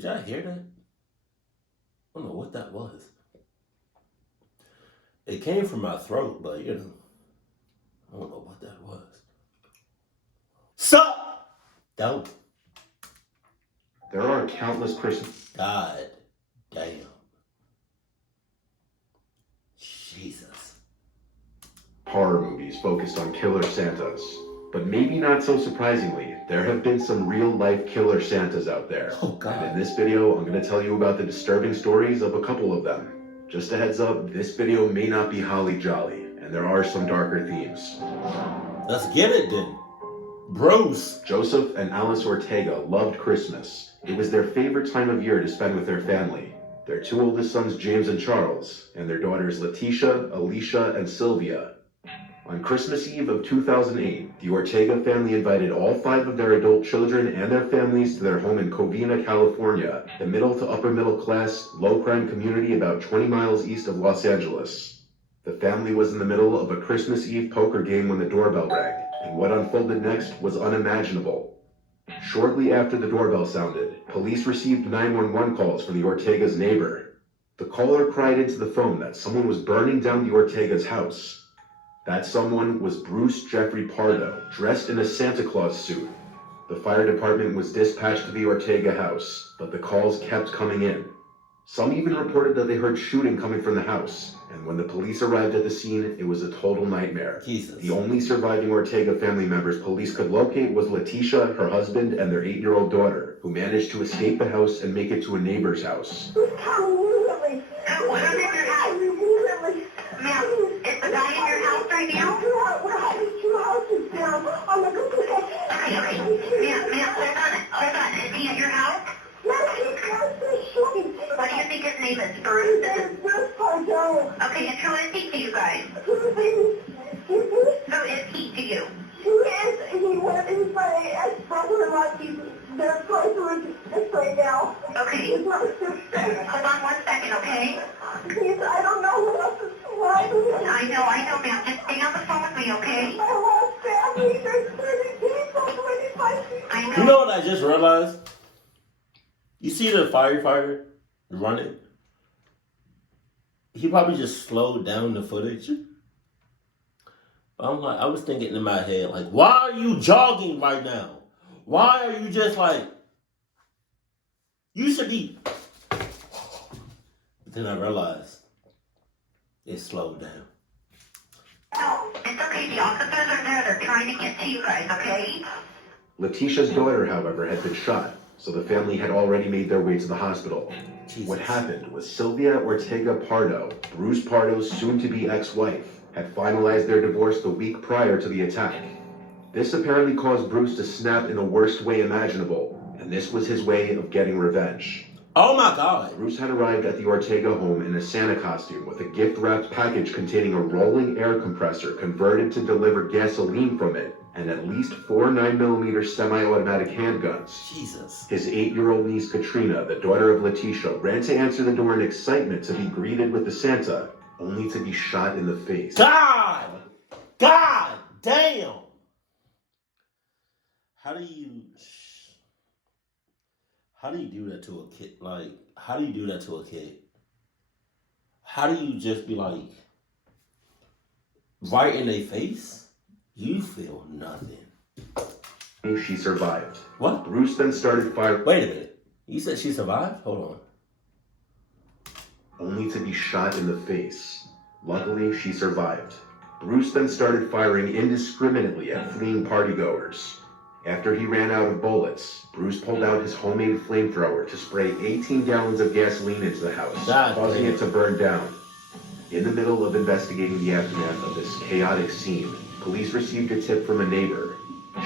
Did y'all hear that? I don't know what that was. It came from my throat, but you know, I don't know what that was. Sup? Don't. There are countless Christmas. God damn. Jesus. Horror movies focused on killer Santas. But maybe not so surprisingly, there have been some real-life killer Santas out there. Oh, God. And in this video, I'm going to tell you about the disturbing stories of a couple of them. Just a heads up, this video may not be holly jolly, and there are some darker themes. Let's get it then. Bruce. Joseph and Alice Ortega loved Christmas. It was their favorite time of year to spend with their family. Their two oldest sons, James and Charles, and their daughters, Letitia, Alicia, and Sylvia. On Christmas Eve of 2008, the Ortega family invited all 5 of their adult children and their families to their home in Covina, California, the middle to upper middle class, low crime community about 20 miles east of Los Angeles. The family was in the middle of a Christmas Eve poker game when the doorbell rang, and what unfolded next was unimaginable. Shortly after the doorbell sounded, police received 911 calls from the Ortega's neighbor. The caller cried into the phone that someone was burning down the Ortega's house. That someone was Bruce Jeffrey Pardo, dressed in a Santa Claus suit. The fire department was dispatched to the Ortega house, but the calls kept coming in. Some even reported that they heard shooting coming from the house, and when the police arrived at the scene, it was a total nightmare. Jesus. The only surviving Ortega family members police could locate was Letitia, her husband, and their 8-year-old daughter, who managed to escape the house and make it to a neighbor's house. What is in your house? Ma'am, is the guy in your house right now? We're having 2 houses down on the Okay. Ma'am, hold on. Is he at your house? What do you think his name is? Bruce? Bruce Pardo. Okay, and who is he to you guys? Who Who is he to you? He's my ex-brother-in-law. They're going through this right now. Okay. He's my sister. Hold on 1 second, okay? I don't know who else is alive. I know, ma'am. Just stay on the phone with me, okay? My whole family, there's 30 people, 25 people. I know. You know what I just realized? You see the firefighter running? He probably just slowed down the footage. I was thinking in my head, like, why are you jogging right now? Why are you just like, you should be. But then I realized it slowed down. No, it's okay. The officers are there. They're trying to get to you guys, okay? Letitia's daughter, however, had been shot, so the family had already made their way to the hospital. Jesus. What happened was Sylvia Ortega Pardo, Bruce Pardo's soon-to-be ex-wife, had finalized their divorce the week prior to the attack. This apparently caused Bruce to snap in the worst way imaginable, and this was his way of getting revenge. Oh my God. Bruce had arrived at the Ortega home in a Santa costume with a gift-wrapped package containing a rolling air compressor converted to deliver gasoline from it, and at least 4 9mm semi-automatic handguns. Jesus. His 8-year-old niece Katrina, the daughter of Letitia, ran to answer the door in excitement to be greeted with the Santa, only to be shot in the face. God damn. How do you do that to a kid? Like, how do you do that to a kid? How do you just be like, right in their face? You feel nothing. She survived. What? Bruce then started firing. Wait a minute. You said she survived? Hold on. Only to be shot in the face. Luckily, she survived. Bruce then started firing indiscriminately at fleeing partygoers. After he ran out of bullets, Bruce pulled out his homemade flamethrower to spray 18 gallons of gasoline into the house, causing it to burn down. In the middle of investigating the aftermath of this chaotic scene, police received a tip from a neighbor.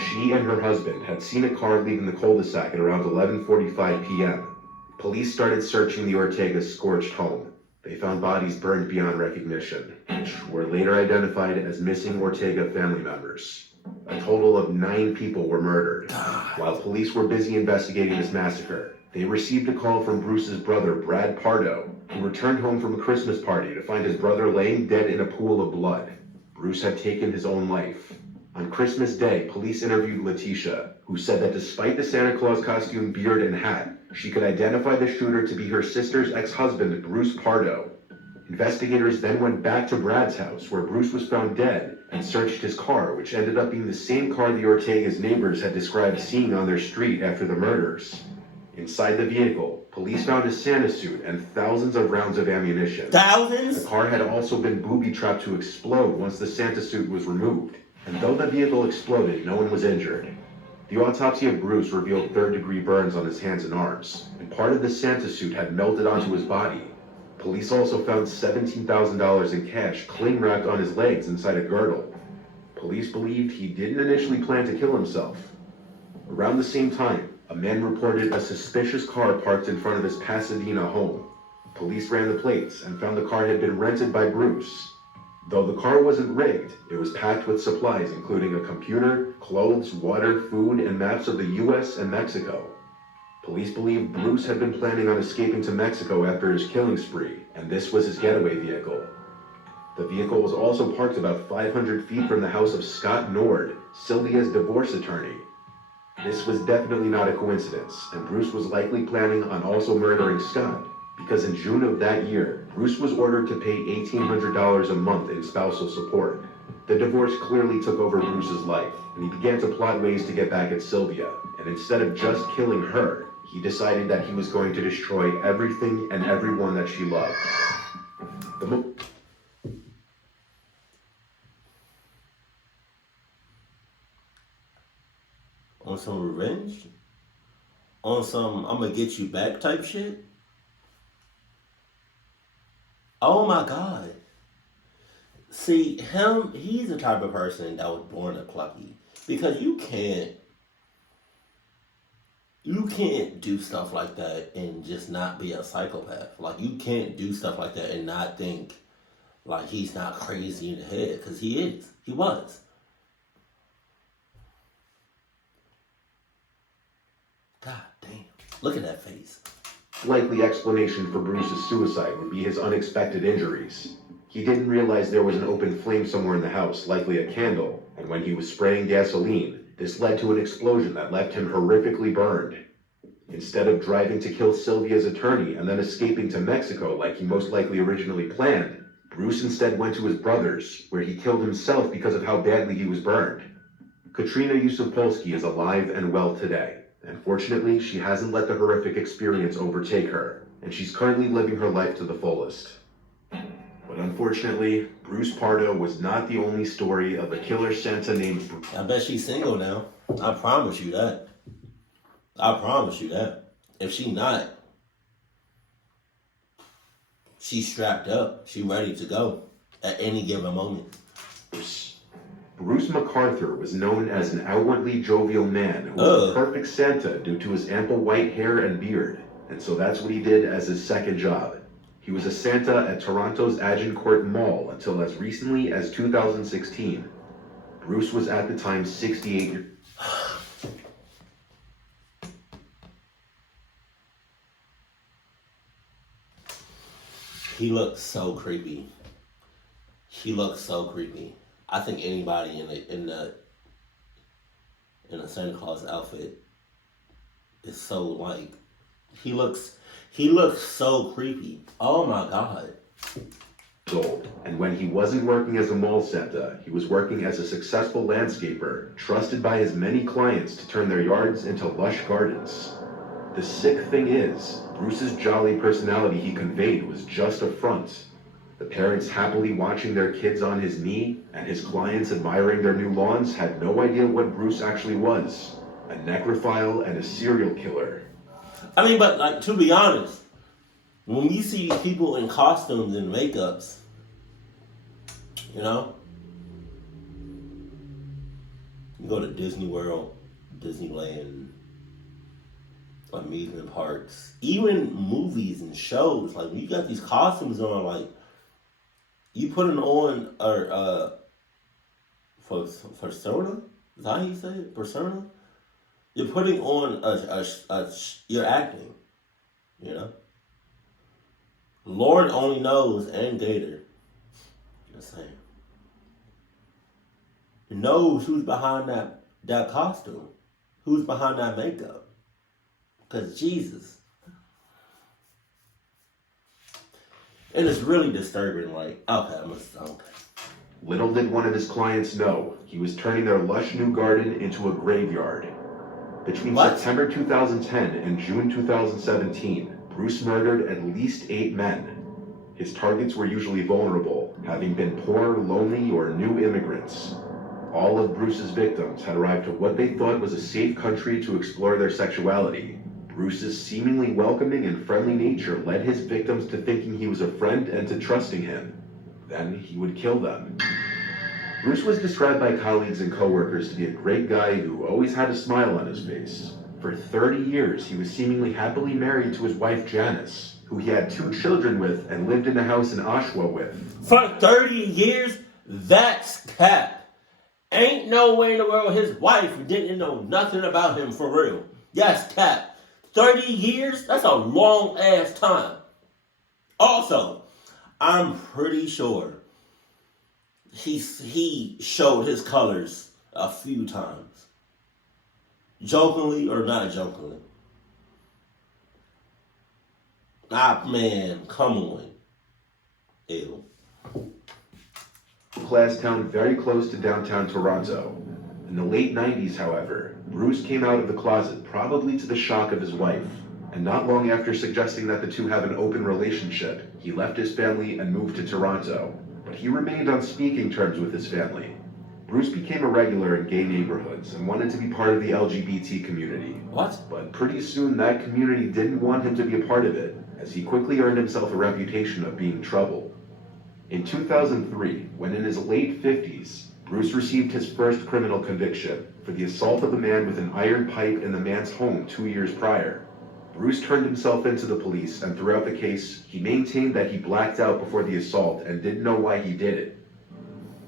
She and her husband had seen a car leaving the cul-de-sac at around 11:45 p.m. Police started searching the Ortega's scorched home. They found bodies burned beyond recognition, which were later identified as missing Ortega family members. A total of 9 people were murdered. While police were busy investigating this massacre, they received a call from Bruce's brother, Brad Pardo, who returned home from a Christmas party to find his brother laying dead in a pool of blood. Bruce had taken his own life. On Christmas Day, police interviewed Letitia, who said that despite the Santa Claus costume, beard, and hat, she could identify the shooter to be her sister's ex-husband, Bruce Pardo. Investigators then went back to Brad's house, where Bruce was found dead, and searched his car, which ended up being the same car the Ortega's neighbors had described seeing on their street after the murders. Inside the vehicle, police found a Santa suit and thousands of rounds of ammunition. Thousands? The car had also been booby-trapped to explode once the Santa suit was removed, and though the vehicle exploded, no one was injured. The autopsy of Bruce revealed third-degree burns on his hands and arms, and part of the Santa suit had melted onto his body. Police also found $17,000 in cash cling-wrapped on his legs inside a girdle. Police believed he didn't initially plan to kill himself. Around the same time, a man reported a suspicious car parked in front of his Pasadena home. Police ran the plates and found the car had been rented by Bruce. Though the car wasn't rigged, it was packed with supplies including a computer, clothes, water, food, and maps of the US and Mexico. Police believe Bruce had been planning on escaping to Mexico after his killing spree, and this was his getaway vehicle. The vehicle was also parked about 500 feet from the house of Scott Nord, Sylvia's divorce attorney. This was definitely not a coincidence, and Bruce was likely planning on also murdering Scott, because in June of that year, Bruce was ordered to pay $1,800 a month in spousal support. The divorce clearly took over Bruce's life, and he began to plot ways to get back at Sylvia, and instead of just killing her, he decided that he was going to destroy everything and everyone that she loved. On some revenge? On some I'm gonna get you back type shit? Oh my God. See, he's the type of person that was born a Clucky. Because you can't do stuff like that and just not be a psychopath. Like, you can't do stuff like that and not think, like, he's not crazy in the head. Because he is. He was. God damn. Look at that face. Likely explanation for Bruce's suicide would be his unexpected injuries. He didn't realize there was an open flame somewhere in the house, likely a candle, and when he was spraying gasoline, this led to an explosion that left him horrifically burned. Instead of driving to kill Sylvia's attorney and then escaping to Mexico like he most likely originally planned, Bruce instead went to his brother's, where he killed himself because of how badly he was burned. Katrina Yusupolsky is alive and well today, and fortunately she hasn't let the horrific experience overtake her, and she's currently living her life to the fullest. But unfortunately, Bruce Pardo was not the only story of a killer Santa named Bruce. I bet she's single now. I promise you that. I promise you that. If she not, she's strapped up. She ready to go at any given moment. Bruce MacArthur was known as an outwardly jovial man who was a perfect Santa due to his ample white hair and beard, and so that's what he did as his second job. He was a Santa at Toronto's Agincourt Mall until as recently as 2016. Bruce was at the time 68 years. He looks so creepy. He looks so creepy. I think anybody in a Santa Claus outfit is so like he looks so creepy. Oh my God. Old. And when he wasn't working as a mall Santa, he was working as a successful landscaper, trusted by his many clients to turn their yards into lush gardens. The sick thing is, Bruce's jolly personality he conveyed was just a front. The parents happily watching their kids on his knee, and his clients admiring their new lawns had no idea what Bruce actually was. A necrophile and a serial killer. I mean, but like, to be honest, when we see these people in costumes and makeups, you know, you go to Disney World, Disneyland, amusement parks, even movies and shows, like when you got these costumes on, like you putting on persona? Is that how you say it? Persona? You're putting on you're acting, you know? Lord only knows, and Gattor. Just saying. knows who's behind that costume, who's behind that makeup. Because Jesus. And it's really disturbing. Like, okay. Little did one of his clients know, he was turning their lush new garden into a graveyard. Between September 2010 and June 2017, Bruce murdered at least 8 men. His targets were usually vulnerable, having been poor, lonely, or new immigrants. All of Bruce's victims had arrived to what they thought was a safe country to explore their sexuality. Bruce's seemingly welcoming and friendly nature led his victims to thinking he was a friend and to trusting him. Then he would kill them. Bruce was described by colleagues and coworkers to be a great guy who always had a smile on his face. For 30 years, he was seemingly happily married to his wife Janice, who he had 2 children with and lived in a house in Oshawa with. For 30 years? That's cap. Ain't no way in the world his wife didn't know nothing about him for real. That's cap. 30 years? That's a long ass time. Also, I'm pretty sure he showed his colors a few times. Jokingly or not jokingly. Man, come on. Ew. Class town very close to downtown Toronto. In the late 90s, however, Bruce came out of the closet, probably to the shock of his wife. And not long after suggesting that the two have an open relationship, he left his family and moved to Toronto. But he remained on speaking terms with his family. Bruce became a regular in gay neighborhoods and wanted to be part of the LGBT community. What? But pretty soon that community didn't want him to be a part of it, as he quickly earned himself a reputation of being trouble. In 2003, when in his late 50s, Bruce received his first criminal conviction for the assault of a man with an iron pipe in the man's home 2 years prior. Bruce turned himself into the police, and throughout the case, he maintained that he blacked out before the assault and didn't know why he did it.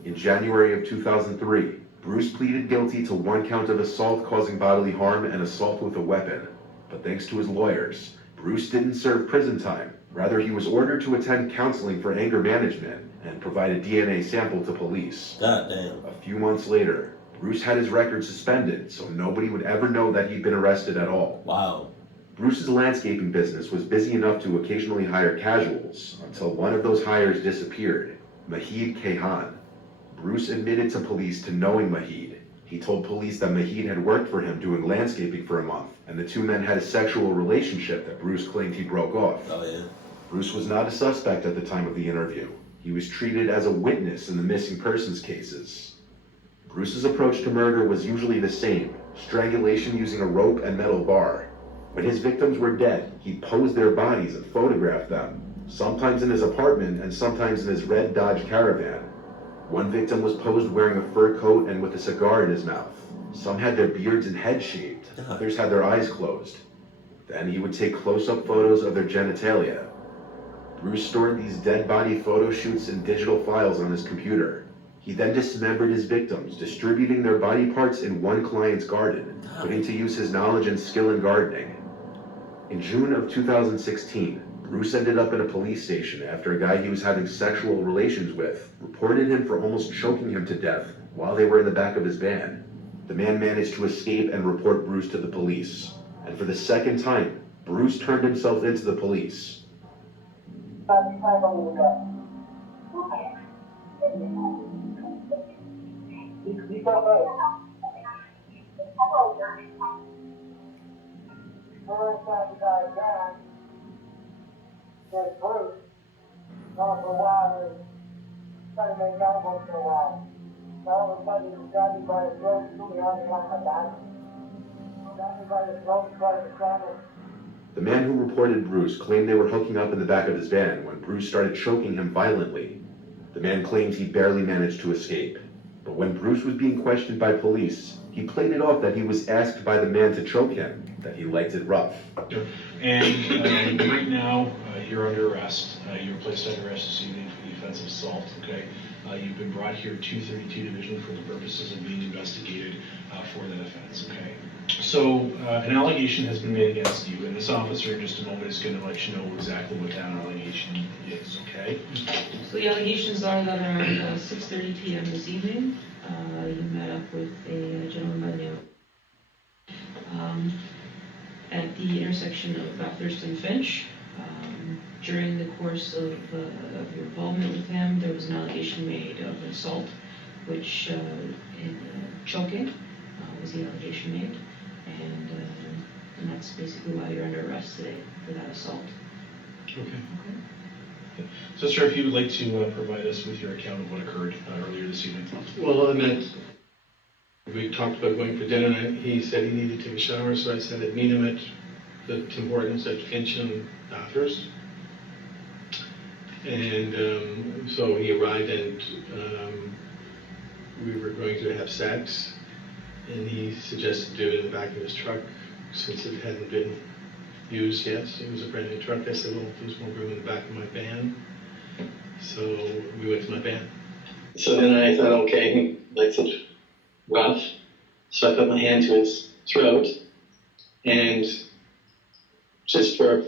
In January of 2003, Bruce pleaded guilty to 1 count of assault causing bodily harm and assault with a weapon. But thanks to his lawyers, Bruce didn't serve prison time. Rather, he was ordered to attend counseling for anger management and provide a DNA sample to police. Goddamn. A few months later, Bruce had his record suspended, so nobody would ever know that he'd been arrested at all. Wow. Bruce's landscaping business was busy enough to occasionally hire casuals, until one of those hires disappeared, Mahid Kayhan. Bruce admitted to police to knowing Mahid. He told police that Mahid had worked for him doing landscaping for a month, and the 2 men had a sexual relationship that Bruce claimed he broke off. Oh, yeah. Bruce was not a suspect at the time of the interview. He was treated as a witness in the missing persons cases. Bruce's approach to murder was usually the same: strangulation using a rope and metal bar. When his victims were dead, he'd pose their bodies and photograph them, sometimes in his apartment and sometimes in his red Dodge Caravan. One victim was posed wearing a fur coat and with a cigar in his mouth. Some had their beards and heads shaved, others had their eyes closed. Then he would take close-up photos of their genitalia. Bruce stored these dead body photo shoots in digital files on his computer. He then dismembered his victims, distributing their body parts in one client's garden, putting to use his knowledge and skill in gardening. In June of 2016, Bruce ended up in a police station after a guy he was having sexual relations with reported him for almost choking him to death while they were in the back of his van. The man managed to escape and report Bruce to the police. And for the second time, Bruce turned himself into the police. The man who reported Bruce claimed they were hooking up in the back of his van when Bruce started choking him violently. The man claims he barely managed to escape. But when Bruce was being questioned by police, he played it off that he was asked by the man to choke him, that he liked it rough. And right now, you're under arrest. You're placed under arrest this evening for the offense of assault, okay? You've been brought here to 232 Division for the purposes of being investigated for that offense, okay? So an allegation has been made against you, and this officer in just a moment is going to let you know exactly what that allegation is, okay? So the allegations are that around 6:30 p.m. this evening, he met up with a gentleman by the name of at the intersection of Bathurst and Finch. During the course of your involvement with him, there was an allegation made of assault, which in choking was the allegation made, and that's basically why you're under arrest today, for that assault. Okay. So, sir, if you would like to provide us with your account of what occurred earlier this evening. Well, I meant, we talked about going for dinner, and he said he needed to take a shower, so I said I'd meet him at the Tim Hortons at Finch and Bathurst. And so he arrived, and we were going to have sex, and he suggested to do it in the back of his truck since it hadn't been used yet. It was a brand new truck. I said, well, there's more room in the back of my van. So we went to my van. So then I thought, okay, he likes it rough. So I put my hand to his throat, and just for a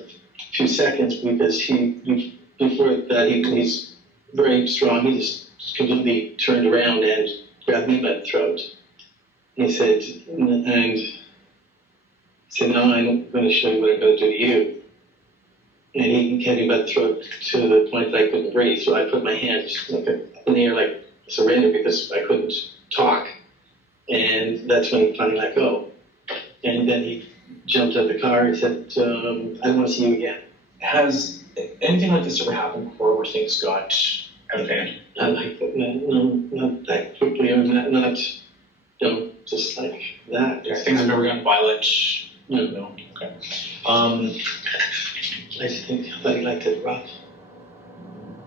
few seconds, because before that he's very strong, he just completely turned around and grabbed me by the throat. He said, now I'm going to show you what I'm going to do to you. And he had me by the throat to the point that I couldn't breathe. So I put my hand like up in the air, like surrender, because I couldn't talk. And that's when he finally let go. And then he jumped out of the car and said, I don't want to see you again. Has anything like this ever happened before where things got out of hand? Not like that, no, not that quickly, or not just like that. Things have never gotten violent? No. Okay. I just thought he liked it rough.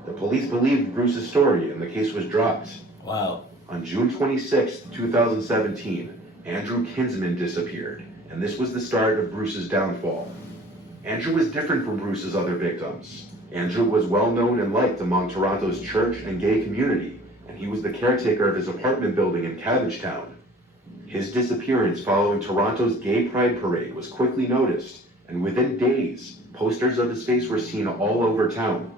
The police believed Bruce's story and the case was dropped. Wow. On June 26, 2017, Andrew Kinsman disappeared, and this was the start of Bruce's downfall. Andrew was different from Bruce's other victims. Andrew was well known and liked among Toronto's church and gay community, and he was the caretaker of his apartment building in Cabbagetown. His disappearance following Toronto's Gay Pride Parade was quickly noticed, and within days, posters of his face were seen all over town.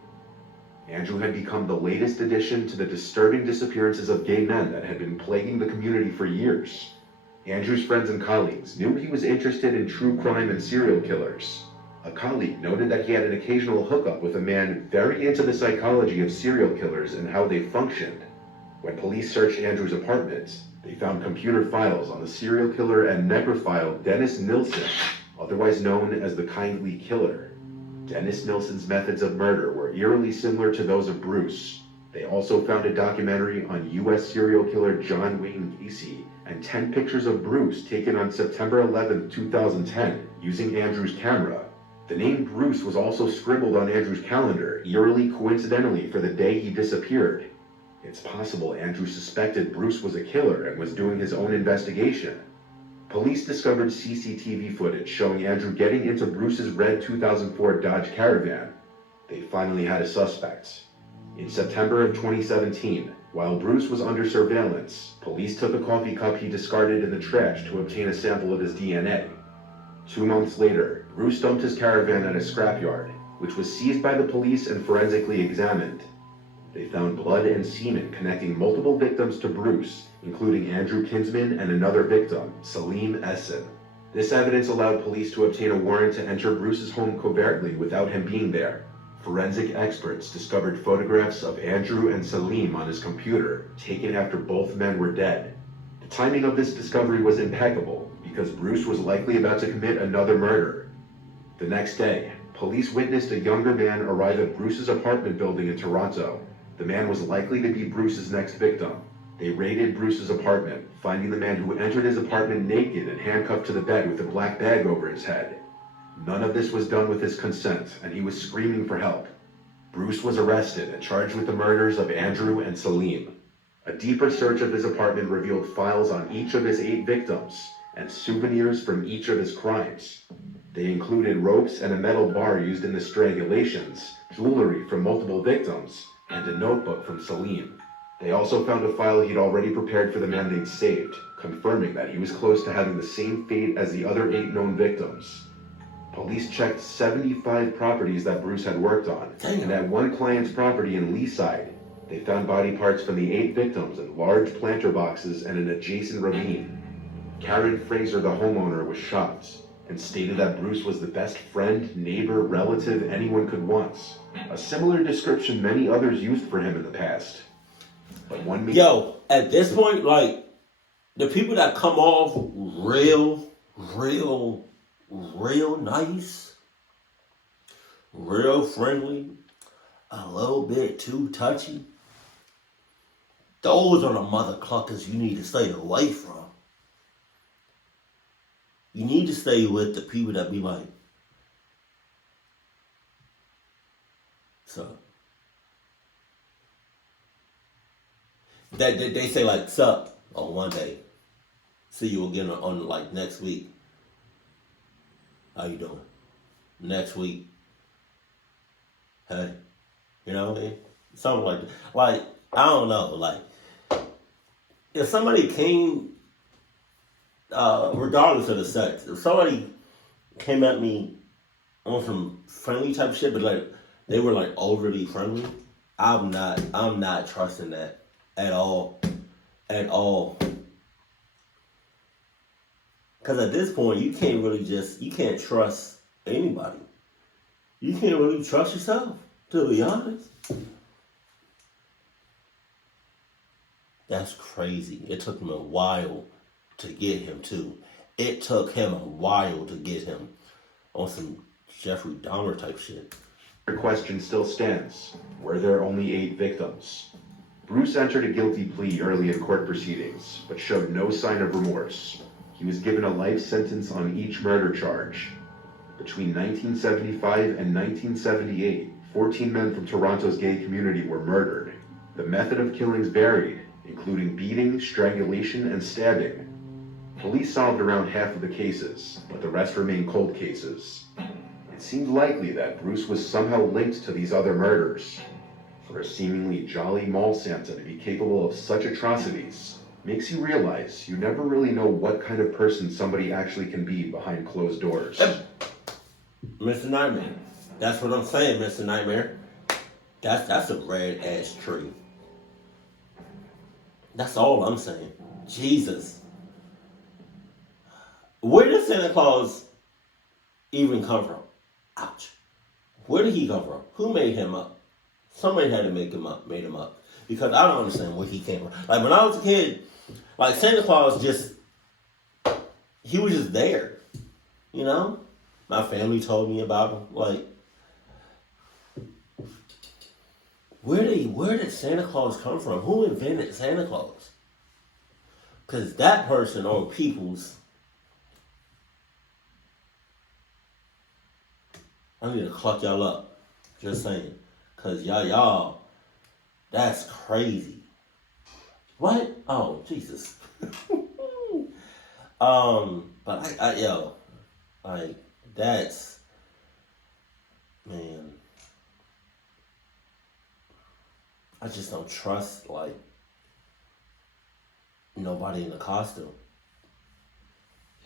Andrew had become the latest addition to the disturbing disappearances of gay men that had been plaguing the community for years. Andrew's friends and colleagues knew he was interested in true crime and serial killers. A colleague noted that he had an occasional hookup with a man very into the psychology of serial killers and how they functioned. When police searched Andrew's apartment, they found computer files on the serial killer and necrophile Dennis Nilsen, otherwise known as the Kindly Killer. Dennis Nilsen's methods of murder were eerily similar to those of Bruce. They also found a documentary on U.S. serial killer John Wayne Gacy and 10 pictures of Bruce taken on September 11, 2010, using Andrew's camera. The name Bruce was also scribbled on Andrew's calendar, eerily coincidentally for the day he disappeared. It's possible Andrew suspected Bruce was a killer and was doing his own investigation. Police discovered CCTV footage showing Andrew getting into Bruce's red 2004 Dodge Caravan. They finally had a suspect. In September of 2017, while Bruce was under surveillance, police took a coffee cup he discarded in the trash to obtain a sample of his DNA. 2 months later, Bruce dumped his caravan at a scrapyard, which was seized by the police and forensically examined. They found blood and semen connecting multiple victims to Bruce, including Andrew Kinsman and another victim, Salim Essen. This evidence allowed police to obtain a warrant to enter Bruce's home covertly without him being there. Forensic experts discovered photographs of Andrew and Salim on his computer, taken after both men were dead. The timing of this discovery was impeccable, because Bruce was likely about to commit another murder. The next day, police witnessed a younger man arrive at Bruce's apartment building in Toronto. The man was likely to be Bruce's next victim. They raided Bruce's apartment, finding the man who entered his apartment naked and handcuffed to the bed with a black bag over his head. None of this was done with his consent, and he was screaming for help. Bruce was arrested and charged with the murders of Andrew and Salim. A deeper search of his apartment revealed files on each of his 8 victims, and souvenirs from each of his crimes. They included ropes and a metal bar used in the strangulations, jewelry from multiple victims, and a notebook from Salim. They also found a file he'd already prepared for the man they'd saved, confirming that he was close to having the same fate as the other 8 known victims. Police checked 75 properties that Bruce had worked on, and at one client's property in Leaside, They found body parts from the 8 victims in large planter boxes and an adjacent ravine. Karen Fraser, the homeowner, was shocked and stated that Bruce was the best friend, neighbor, relative anyone could want. A similar description many others used for him in the past. But Yo, at this point, like, the people that come off real nice, real friendly, a little bit too touchy, those are the mother cluckers you need to stay away from. You need to stay with the people that be like, so. They say like, sup, on one day. See you again on like next week. How you doing? Next week. Hey. You know what I mean? Something like that. Like, I don't know, like, if somebody came, regardless of the sex, if somebody came at me on some friendly type shit, but like, they were like overly friendly, I'm not trusting that at all. At all. Because at this point, you can't trust anybody. You can't really trust yourself, to be honest. That's crazy. It took him a while to get him, too. It took him a while to get him on some Jeffrey Dahmer type shit. The question still stands. Were there only 8 victims? Bruce entered a guilty plea early in court proceedings, but showed no sign of remorse. He was given a life sentence on each murder charge. Between 1975 and 1978, 14 men from Toronto's gay community were murdered. The method of killings varied, including beating, strangulation, and stabbing. Police solved around half of the cases, but the rest remain cold cases. It seemed likely that Bruce was somehow linked to these other murders. For a seemingly jolly mall Santa to be capable of such atrocities makes you realize you never really know what kind of person somebody actually can be behind closed doors. Mr. Nightmare. That's what I'm saying, Mr. Nightmare. That's a red ass tree. That's all I'm saying. Jesus. Where did Santa Claus even come from? Ouch. Where did he come from? Who made him up? Somebody had to made him up. Because I don't understand where he came from. Like, when I was a kid, like, Santa Claus he was just there. You know? My family told me about him. Like, where did Santa Claus come from? Who invented Santa Claus? Because that person or people's, I need to cluck y'all up. Just saying. Because y'all, that's crazy. What? Oh, Jesus. But like, that's, man, I just don't trust, like, nobody in a costume.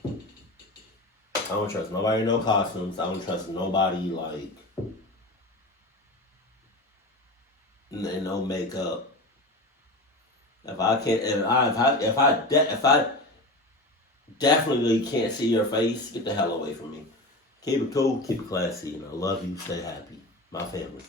I don't trust nobody in no costumes. I don't trust nobody, like, in no makeup. If I definitely can't see your face, get the hell away from me. Keep it cool, keep it classy, and I love you, stay happy. My family.